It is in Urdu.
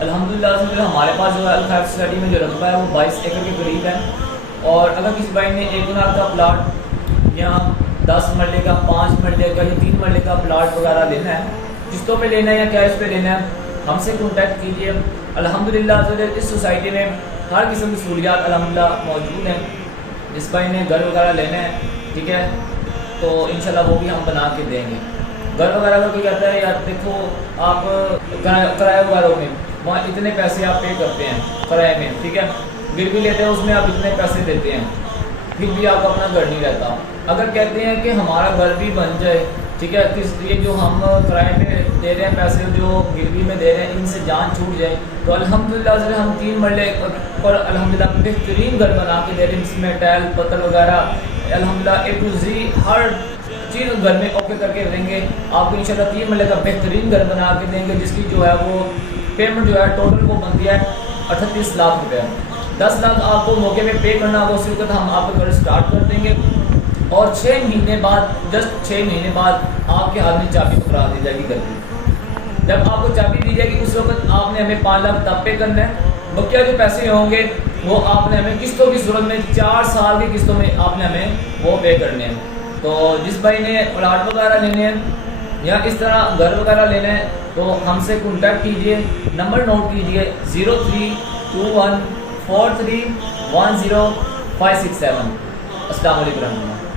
الحمدللہ سے ہمارے پاس جو ہے الخیر سوسائٹی میں جو رقبہ ہے وہ 22 ایکڑ کے قریب ہے. اور اگر کسی بھائی نے 1 کنال کا پلاٹ یا 10 مرلے کا 5 مرلے کا یا 3 مرلے کا پلاٹ وغیرہ لینا ہے, قسطوں پہ لینا ہے یا کیش پہ لینا ہے, ہم سے کانٹیکٹ کیجیے. الحمدللہ اس سوسائٹی میں ہر قسم کی سہولیات الحمدللہ موجود ہیں. جس بھائی نے گھر وغیرہ لینا ہے, ٹھیک ہے, تو انشاءاللہ وہ بھی ہم بنا کے دیں گے. گھر وغیرہ کا کوئی کہتا ہے یار دیکھو آپ کرایہ وغیرہ میں وہاں اتنے پیسے آپ پے کرتے ہیں کرایہ میں, ٹھیک ہے, گروی لیتے ہیں اس میں آپ اتنے پیسے دیتے ہیں, پھر بھی آپ اپنا گھر نہیں رہتا. اگر کہتے ہیں کہ ہمارا گھر بھی بن جائے, ٹھیک ہے, یہ جو ہم کرائے میں دے رہے ہیں پیسے جو گروی میں دے رہے ہیں ان سے جان چھوٹ جائے, تو الحمدللہ سے ہم 3 مرلے پر الحمدللہ بہترین گھر بنا کے دے رہے ہیں, جس میں ٹائل پتھر وغیرہ الحمدللہ A to Z ہر چیز گھر میں اوکے کر کے دیں گے. آپ کو انشاءاللہ 3 مرلے کا بہترین گھر بنا کے دیں گے, جس کی جو ہے وہ پیمنٹ جو ہے ٹوٹل وہ بنتی ہے 38 لاکھ روپے. 10 لاکھ آپ کو موقع پہ پے کرنا ہوگا, اسی وقت ہم آپ کا گھر اسٹارٹ کر دیں گے. اور 6 مہینے بعد, جسٹ 6 مہینے بعد آپ کے ہاتھ میں چابی پکڑا دی جائے گی گھر کی. جب آپ کو چابی دی جائے گی اس وقت آپ نے ہمیں 5 لاکھ تب پے کرنا ہے. بقیہ جو پیسے ہوں گے وہ آپ نے ہمیں قسطوں کی صورت میں 4 سال کی قسطوں میں آپ نے ہمیں وہ پے کرنے ہیں. تو جس بھائی نے پلاٹ وغیرہ لینے ہیں یا اس طرح گھر وغیرہ لینا ہے تو ہم سے کانٹیکٹ کیجئے. نمبر نوٹ کیجئے 03214310 567. السلام علیکم ورحمۃ اللہ.